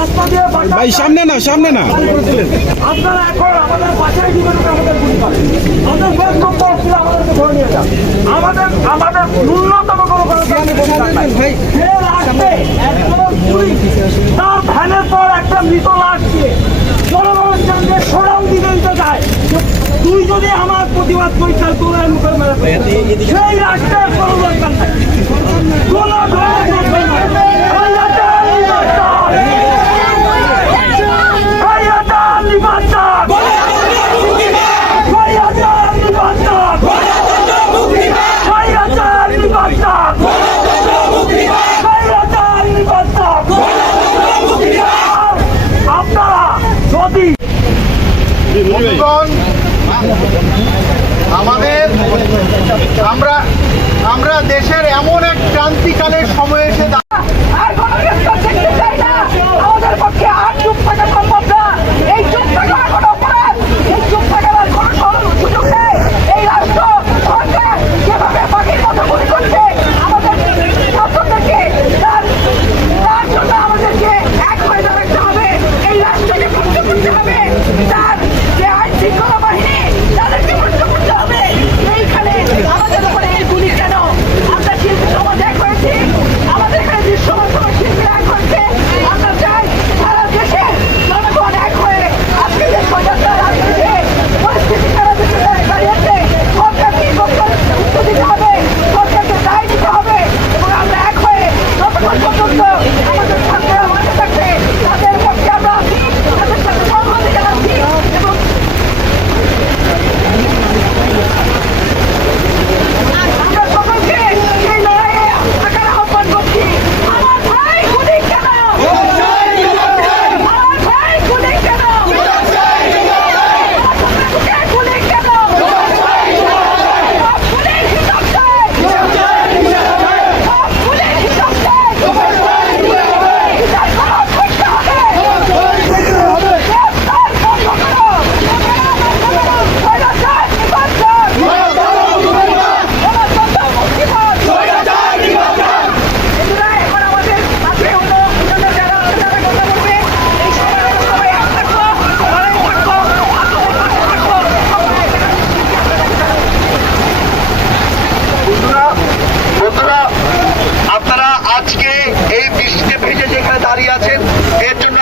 ভাই সামনে না সামনে না। আপনারা এখন আমাদের পাশেই দিবেন আমাদের আমাদের ব্যাংক আমাদেরকে ধরে নিয়ে যান। আমাদের আমাদের ন্যূনতম কোনো ভাই। তার ভ্যানের পর একটা মৃত লাশ দিয়ে জনগণের জন্য সোরাম দিবেন তো যায়। তুই যদি আমার প্রতিবাদ পরীক্ষার তোলায় মুখের মেরে সেই রাষ্ট্রের কোনো দরকার আমাদের আমরা আমরা দেশের এমন এক ক্রান্তিকালের সময়ে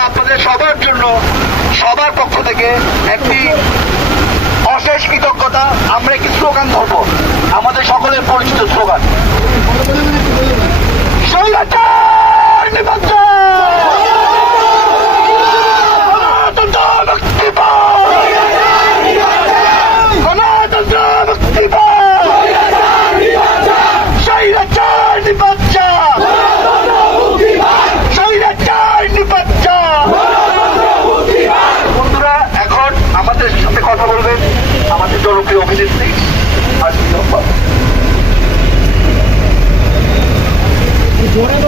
আপনাদের সবার জন্য, সবার পক্ষ থেকে একটি অশেষ কৃতজ্ঞতা। আমরা একটি স্লোগান ধরবো। আমাদের সকলের পরিচিত স্লোগান। morado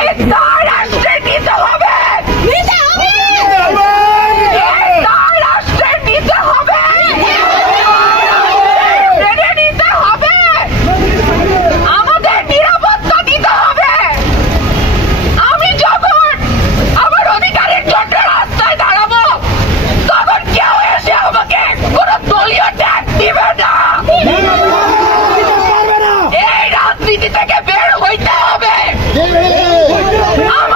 Oh!